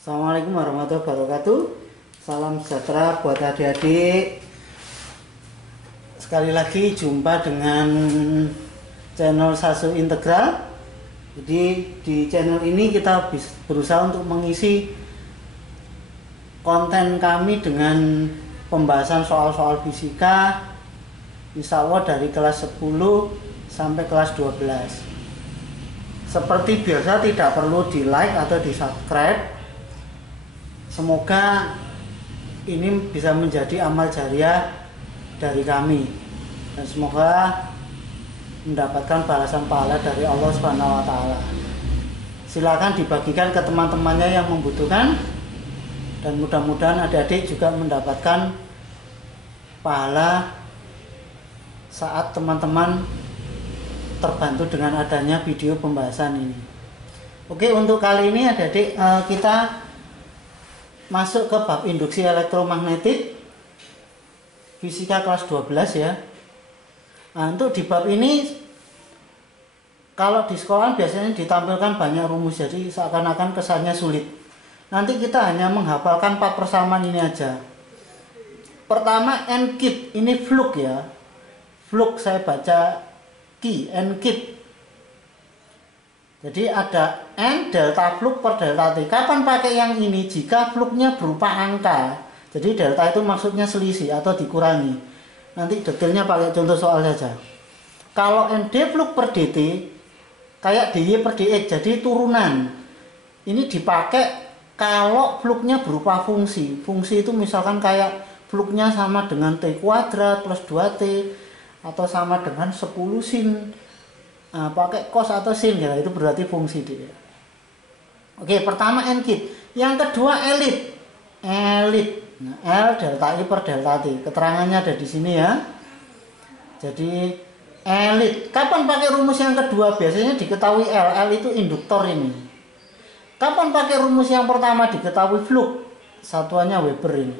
Assalamualaikum warahmatullahi wabarakatuh. Salam sejahtera buat adik-adik. Sekali lagi jumpa dengan channel Sasu Integral. Jadi di channel ini kita berusaha untuk mengisi konten kami dengan pembahasan soal-soal fisika, insya Allah dari kelas 10 sampai kelas 12. Seperti biasa tidak perlu di like atau di subscribe. Semoga ini bisa menjadi amal jariah dari kami dan semoga mendapatkan balasan pahala dari Allah Subhanahu wa taala. Silakan dibagikan ke teman-temannya yang membutuhkan dan mudah-mudahan adik-adik juga mendapatkan pahala saat teman-teman terbantu dengan adanya video pembahasan ini. Oke, untuk kali ini adik-adik kita masuk ke bab induksi elektromagnetik fisika kelas 12 ya. Nah, untuk di bab ini kalau di sekolah biasanya ditampilkan banyak rumus, jadi seakan-akan kesannya sulit. Nanti kita hanya menghafalkan 4 persamaan ini aja. Pertama N-kit, ini flux ya. Flux saya baca Ki, N-kit. Jadi ada N delta flux per delta T. Kapan pakai yang ini? Jika fluxnya berupa angka. Jadi delta itu maksudnya selisih atau dikurangi. Nanti detailnya pakai contoh soal saja. Kalau ND flux per dt kayak dy per dx, jadi turunan. Ini dipakai kalau fluxnya berupa fungsi. Fungsi itu misalkan kayak fluxnya sama dengan T kuadrat plus 2T atau sama dengan 10 sin. Nah, pakai cos atau sin ya, itu berarti fungsi dia. Oke, pertama N-kit. Yang kedua elit. Nah, L delta I per delta T. Keterangannya ada di sini ya. Jadi elit. Kapan pakai rumus yang kedua? Biasanya diketahui L. L itu induktor ini. Kapan pakai rumus yang pertama? Diketahui flux. Satuannya Weber ini.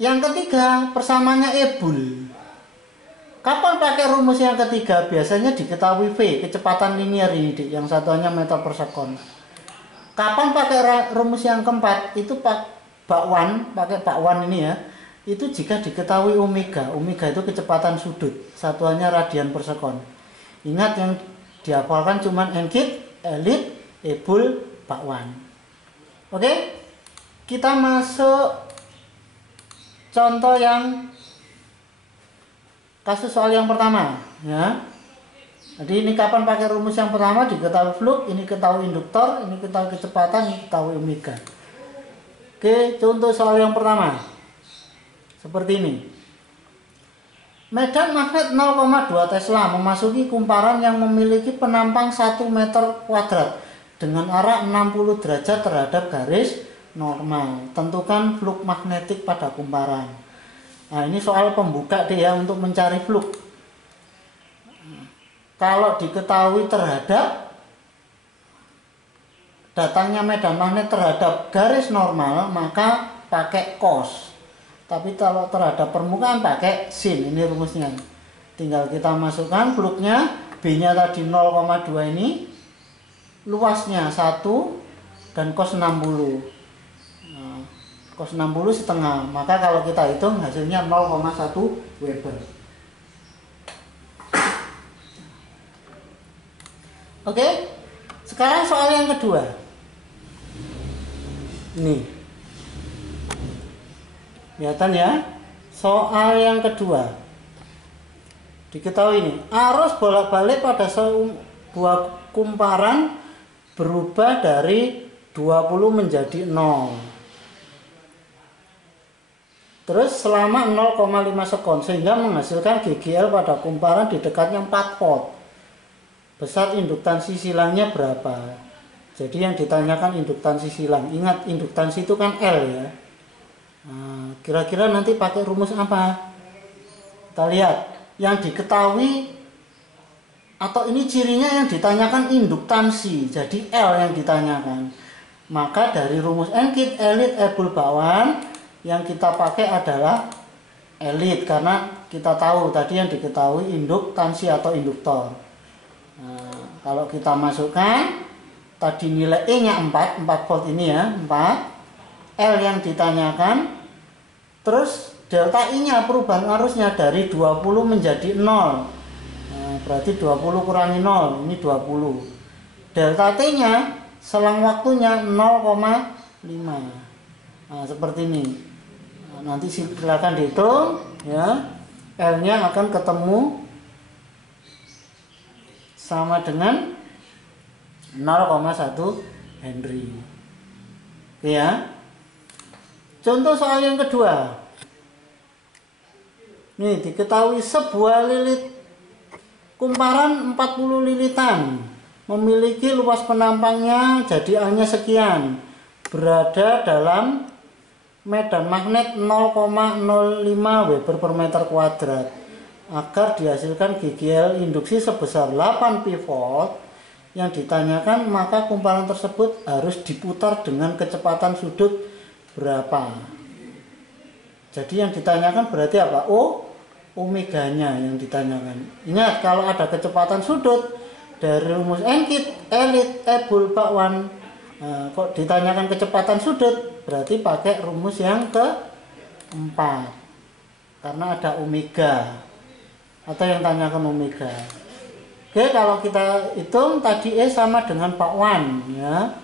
Yang ketiga, persamaannya Ebul. Kapan pakai rumus yang ketiga? Biasanya diketahui V, kecepatan linear ini, yang satuannya meter per sekon. Kapan pakai rumus yang keempat? Itu bakwan, pakai bakwan ini ya. Itu jika diketahui omega. Omega itu kecepatan sudut, satuannya radian per sekon. Ingat yang dihafalkan cuma N-kit, elit, Ebul, bakwan. Oke? Kita masuk contoh yang kasus soal yang pertama ya. Jadi ini kapan pakai rumus yang pertama? Diketahui flux, ini ketahui induktor, ini ketahui kecepatan, ini ketahui omega. Oke, contoh soal yang pertama seperti ini. Medan magnet 0,2 Tesla memasuki kumparan yang memiliki penampang 1 meter kuadrat dengan arah 60 derajat terhadap garis normal. Tentukan flux magnetik pada kumparan. Nah, ini soal pembuka deh ya untuk mencari flux. Kalau diketahui terhadap datangnya medan magnet terhadap garis normal, maka pakai cos. Tapi kalau terhadap permukaan pakai sin. Ini rumusnya. Tinggal kita masukkan fluxnya, B-nya tadi 0,2 ini, luasnya 1 dan cos 60. Cos 60 setengah, maka kalau kita hitung hasilnya 0,1 Weber. Oke, sekarang soal yang kedua. Nih, kelihatan ya? Soal yang kedua. Diketahui ini, arus bolak-balik pada sebuah kumparan berubah dari 20 menjadi 0. Terus selama 0,5 sekon sehingga menghasilkan GGL pada kumparan di dekatnya 4 volt. Besar induktansi silangnya berapa? Jadi yang ditanyakan induktansi silang. Ingat induktansi itu kan L ya. Nah, kira-kira nanti pakai rumus apa? Kita lihat. Yang diketahui atau ini cirinya yang ditanyakan induktansi. Jadi L yang ditanyakan. Maka dari rumus N-kit, elit, Ebul, bakwan, yang kita pakai adalah elit karena kita tahu tadi yang diketahui induktansi atau induktor. Nah, kalau kita masukkan tadi nilai E-nya 4 volt ini ya, 4. L yang ditanyakan, terus delta I-nya perubahan arusnya dari 20 menjadi 0. Nah, berarti 20 kurangi 0, ini 20. Delta T-nya selang waktunya 0,5. Nah, seperti ini. Nah, nanti silakan dihitung ya. L-nya akan ketemu sama dengan 0,1 Henry. Oke ya. Contoh soal yang kedua. Nih, diketahui sebuah lilit kumparan 40 lilitan memiliki luas penampangnya jadi A-nya sekian, berada dalam medan magnet 0,05 Weber per meter kuadrat. Agar dihasilkan GGL induksi sebesar 8 pivot yang ditanyakan, maka kumparan tersebut harus diputar dengan kecepatan sudut berapa. Jadi yang ditanyakan berarti apa? Omeganya yang ditanyakan. Ingat, kalau ada kecepatan sudut dari rumus Enkit, Elit, Ebul, Bakwan, kok ditanyakan kecepatan sudut, berarti pakai rumus yang keempat karena ada omega, atau yang tanyakan omega. Oke, kalau kita hitung tadi E sama dengan Bakwan ya.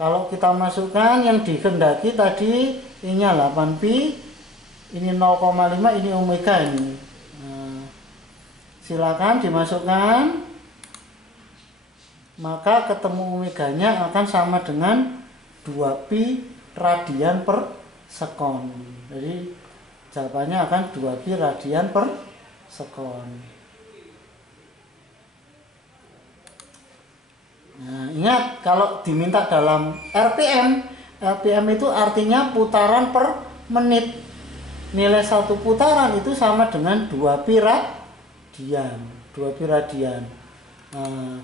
Kalau kita masukkan yang dikehendaki tadi I-nya 8pi, ini 0,5, ini omega ini. Nah, silakan dimasukkan, maka ketemu omeganya akan sama dengan 2pi radian per sekon. Jadi jawabannya akan 2pi radian per sekon. Nah, ingat kalau diminta dalam RPM, RPM itu artinya putaran per menit. Nilai satu putaran itu sama dengan 2pi radian. 2pi radian. Nah,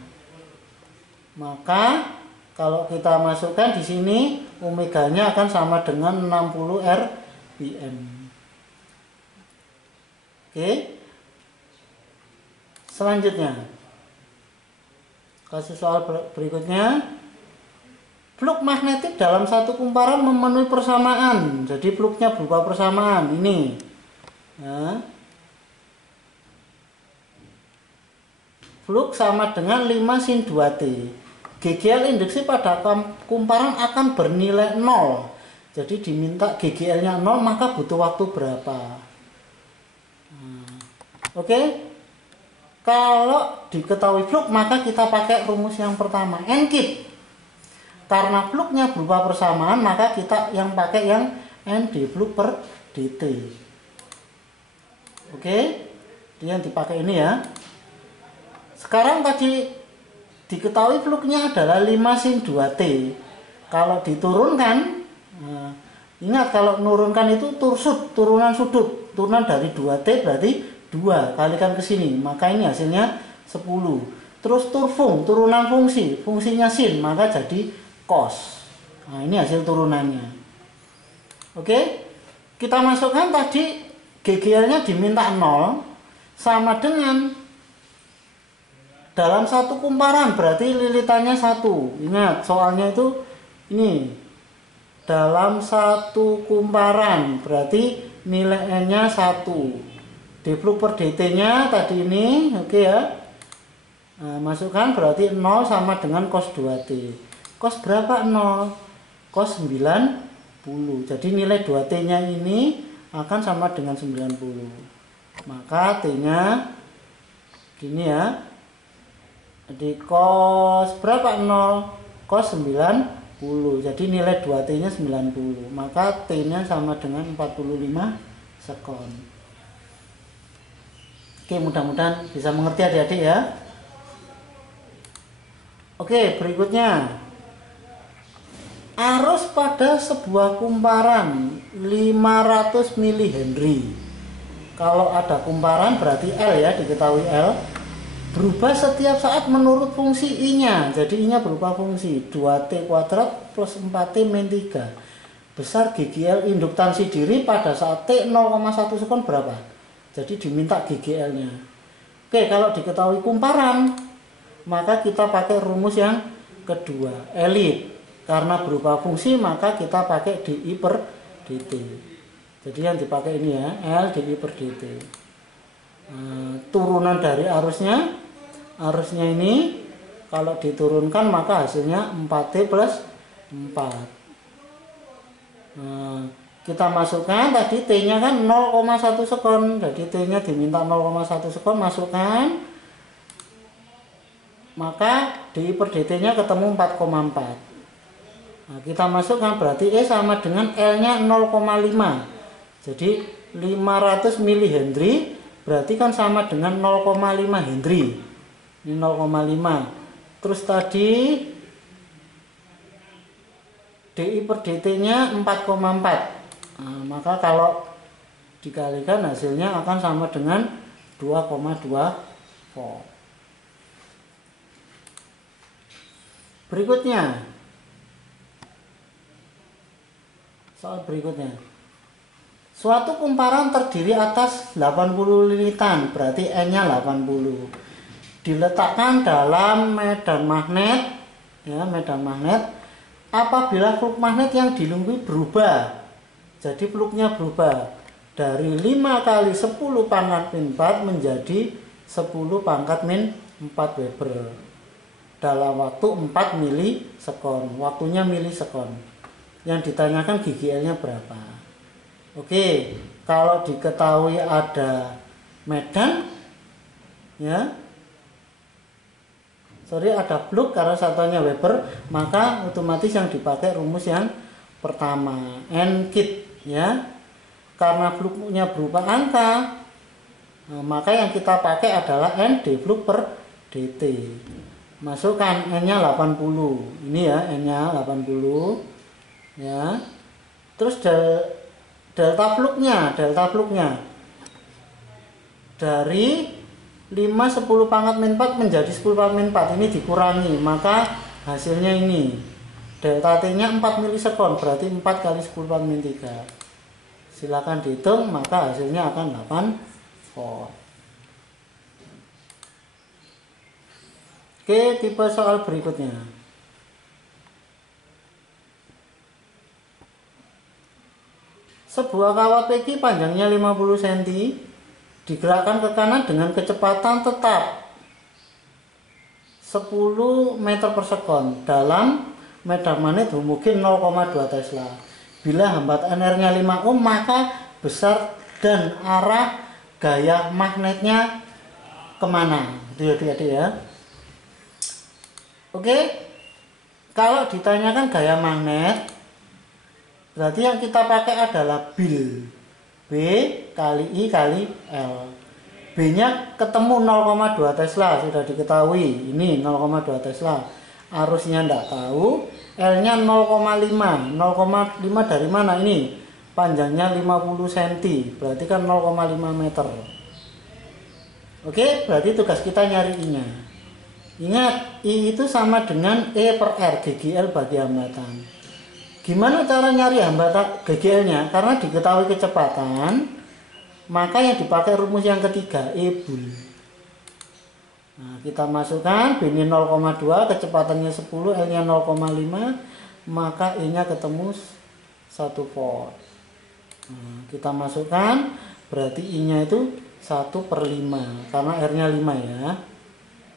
maka kalau kita masukkan di sini, omeganya akan sama dengan 60 rpm. Oke. Selanjutnya, kasus soal berikutnya. Fluk magnetik dalam satu kumparan memenuhi persamaan. Jadi fluknya berupa persamaan ini. Nah, fluk sama dengan 5 sin 2T. GGL induksi pada kumparan akan bernilai 0. Jadi diminta GGL-nya 0, maka butuh waktu berapa? Oke. Kalau diketahui fluk, maka kita pakai rumus yang pertama, Enkit. Karena fluknya berupa persamaan, maka kita yang pakai yang N d fluk per dt. Oke, dia yang dipakai ini ya. Sekarang tadi diketahui fluknya adalah 5 sin 2T. Kalau diturunkan, nah, ingat kalau menurunkan itu turunan sudut. Turunan dari 2T berarti 2 kalikan ke sini, maka ini hasilnya 10. Terus turunan fungsi, fungsinya sin, maka jadi cos. Nah, ini hasil turunannya. Oke, kita masukkan tadi GGL-nya diminta 0, sama dengan dalam satu kumparan, berarti lilitannya 1. Ingat, soalnya itu ini dalam satu kumparan, berarti nilai N-nya 1. D fluk per dt-nya tadi ini, oke ya. Nah, masukkan berarti 0 sama dengan cos 2T. Cos berapa 0? Cos 90. Jadi nilai 2T-nya ini akan sama dengan 90. Maka T-nya gini ya. Jadi cos berapa 0? Cos 90. Jadi nilai 2T-nya 90. Maka T-nya sama dengan 45 sekon. Oke, mudah-mudahan bisa mengerti adik-adik ya. Oke, berikutnya. Arus pada sebuah kumparan 500 mH. Kalau ada kumparan berarti L ya, diketahui L. Berubah setiap saat menurut fungsi I-nya. Jadi I-nya berupa fungsi 2T kuadrat plus 4T min 3. Besar GGL induktansi diri pada saat T 0,1 sekon berapa? Jadi diminta GGL-nya. Oke, kalau diketahui kumparan, maka kita pakai rumus yang kedua, elit. Karena berupa fungsi maka kita pakai dI per dt. Jadi yang dipakai ini ya, L dI per dt. Turunan dari arusnya ini kalau diturunkan maka hasilnya 4T plus 4. Kita masukkan tadi T-nya kan 0,1 sekon. Jadi T-nya diminta 0,1 sekon, masukkan. Maka dI per dt-nya ketemu 4,4. Nah, kita masukkan berarti E sama dengan L-nya 0,5. Jadi 500 mili-Henry berarti kan sama dengan 0,5 Henry. Ini 0,5. Terus tadi dI per dt-nya 4,4. Nah, maka kalau dikalikan hasilnya akan sama dengan 2,2 volt. Berikutnya, soal berikutnya. Suatu kumparan terdiri atas 80 lilitan, berarti N-nya 80. Diletakkan dalam medan magnet, ya, medan magnet. Apabila fluk magnet yang dilengkapi berubah, jadi fluknya berubah dari 5 kali 10 pangkat min 4 menjadi 10 pangkat min 4 Weber dalam waktu 4 milisekon. Waktunya milisekon. Yang ditanyakan GGL-nya berapa. Oke, kalau diketahui ada medan, ya, ada fluk karena satuannya Weber, maka otomatis yang dipakai rumus yang pertama, N kit, ya. Karena fluknya berupa angka, maka yang kita pakai adalah N d fluk per dt. Masukkan N-nya 80. Ini ya, N-nya 80. Ya, terus delta fluknya dari 5 10 pangkat min 4 menjadi 10 pangkat min 4 ini dikurangi, maka hasilnya ini delta T nya 4 milisekon, berarti 4 kali 10 pangkat min 3. Silakan dihitung, maka hasilnya akan 8 volt. Oke, tipe soal berikutnya. Sebuah kawat PQ panjangnya 50 cm digerakkan ke kanan dengan kecepatan tetap 10 meter per sekon dalam medan magnet homogen 0,2 Tesla. Bila hambatan R-nya 5 ohm, maka besar dan arah gaya magnetnya kemana? Itu ya adik-adik ya. Oke, kalau ditanyakan gaya magnet, berarti yang kita pakai adalah bil. B kali I kali L. B-nya ketemu 0,2 Tesla, sudah diketahui. Ini 0,2 Tesla. Arusnya enggak tahu. L-nya 0,5. 0,5 dari mana ini? Panjangnya 50 cm. Berarti kan 0,5 meter. Oke, berarti tugas kita nyari I-nya. Ingat, I itu sama dengan E per R, GGL bagi hambatan. Gimana cara nyari hambatan GGL-nya? Karena diketahui kecepatan, maka yang dipakai rumus yang ketiga, E bul. Nah, kita masukkan B ini 0,2, kecepatannya 10, L-nya 0,5, maka E-nya ketemu 1 volt. Nah, kita masukkan, berarti I-nya itu 1/5, karena R-nya 5 ya.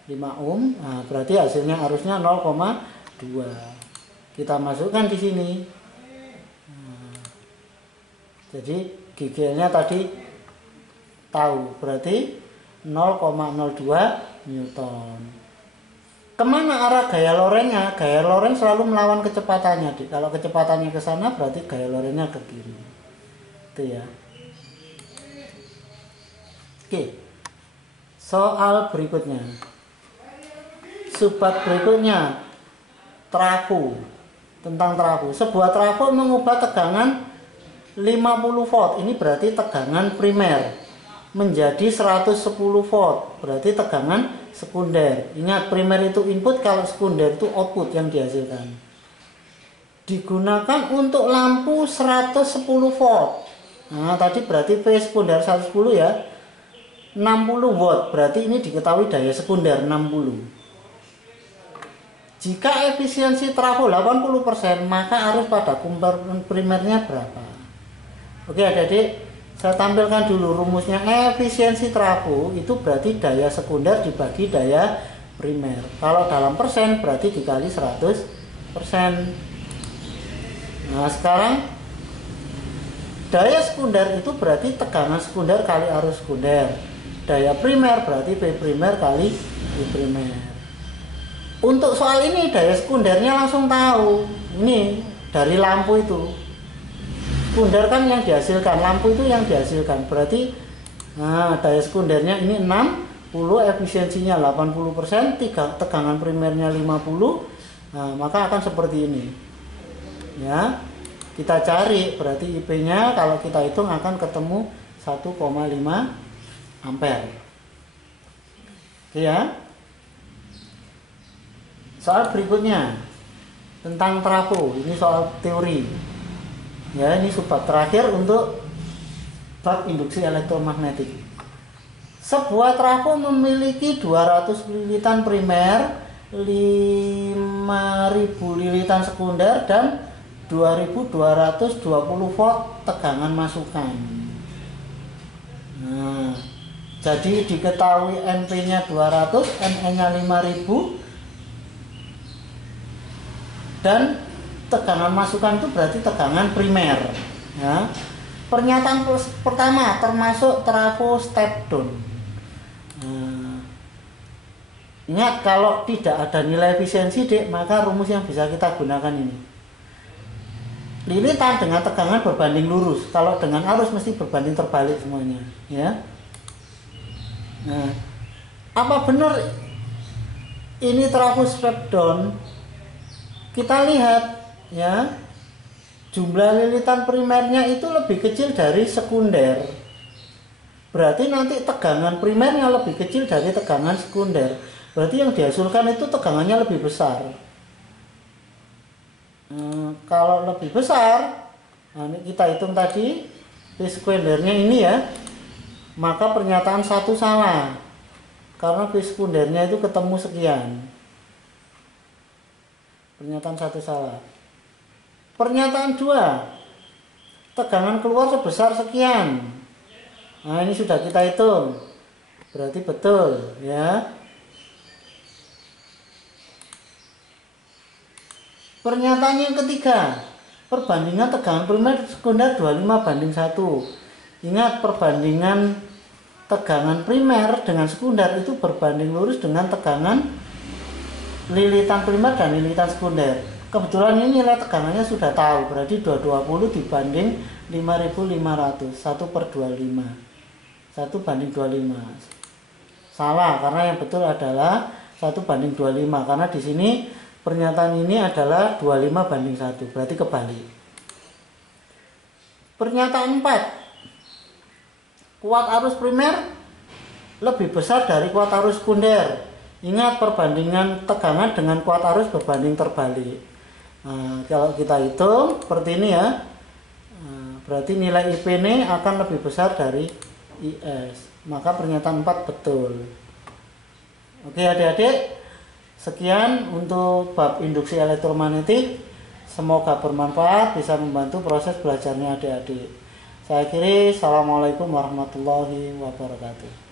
5 ohm, nah, berarti hasilnya arusnya 0,2. Kita masukkan di sini. Nah, jadi GGL-nya tadi tahu, berarti 0,02 Newton. Kemana arah gaya lorennya? Gaya loren selalu melawan kecepatannya. Kalau kecepatannya ke sana, berarti gaya lorennya ke kiri. Itu ya. Oke. Soal berikutnya. Subbab berikutnya, trafo. Tentang trafo. Sebuah trafo mengubah tegangan 50 volt. Ini berarti tegangan primer menjadi 110 volt. Berarti tegangan sekunder. Ingat, primer itu input, kalau sekunder itu output yang dihasilkan. Digunakan untuk lampu 110 volt. Nah, tadi berarti V sekunder 110 ya. 60 watt. Berarti ini diketahui daya sekunder 60. Jika efisiensi trafo 80%, maka arus pada komponen primernya berapa? Oke adik-adik, saya tampilkan dulu rumusnya. Efisiensi trafo itu berarti daya sekunder dibagi daya primer. Kalau dalam persen berarti dikali 100%. Nah sekarang daya sekunder itu berarti tegangan sekunder kali arus sekunder. Daya primer berarti P primer kali I primer. Untuk soal ini daya sekundernya langsung tahu. Ini dari lampu itu. Sekunder kan yang dihasilkan, lampu itu yang dihasilkan. Berarti daya sekundernya ini 60, efisiensinya 80%, tegangan primernya 50. Nah, maka akan seperti ini. Ya. Kita cari berarti IP-nya kalau kita hitung akan ketemu 1,5 ampere. Oke ya. Soal berikutnya tentang trafo, ini soal teori. Ya, ini subbab terakhir untuk bab induksi elektromagnetik. Sebuah trafo memiliki 200 lilitan primer, 5000 lilitan sekunder dan 2220 volt tegangan masukan. Nah, jadi diketahui NP-nya 200, NE-nya 5000. Dan tegangan masukan itu berarti tegangan primer. Ya. Pernyataan pertama termasuk trafo step down. Ingat kalau tidak ada nilai efisiensi Dek, maka rumus yang bisa kita gunakan ini. Lilitan dengan tegangan berbanding lurus. Kalau dengan arus mesti berbanding terbalik semuanya. Ya. Nah, apa benar ini trafo step down? Kita lihat ya, jumlah lilitan primernya itu lebih kecil dari sekunder. Berarti nanti tegangan primernya lebih kecil dari tegangan sekunder. Berarti yang dihasilkan itu tegangannya lebih besar. Kalau lebih besar, nah ini kita hitung tadi P sekundernya ini ya, maka pernyataan 1 salah. Karena P sekundernya itu ketemu sekian. Pernyataan 1 salah. Pernyataan 2, tegangan keluar sebesar sekian. Nah ini sudah kita hitung, berarti betul ya. Pernyataan yang ketiga, perbandingan tegangan primer sekunder 25:1. Ingat, perbandingan tegangan primer dengan sekunder itu berbanding lurus dengan tegangan lilitan primer dan lilitan sekunder. Kebetulan ini nilai tegangannya sudah tahu, berarti 220 dibanding 5500, 1/25. 1/25. Salah, karena yang betul adalah 1/25, karena di sini pernyataan ini adalah 25/1, berarti kebalik. Pernyataan 4, kuat arus primer lebih besar dari kuat arus sekunder. Ingat, perbandingan tegangan dengan kuat arus berbanding terbalik. Nah, kalau kita hitung seperti ini ya, berarti nilai IP ini akan lebih besar dari IS. Maka pernyataan 4 betul. Oke adik-adik, sekian untuk bab induksi elektromagnetik. Semoga bermanfaat, bisa membantu proses belajarnya adik-adik. Saya akhiri, assalamualaikum warahmatullahi wabarakatuh.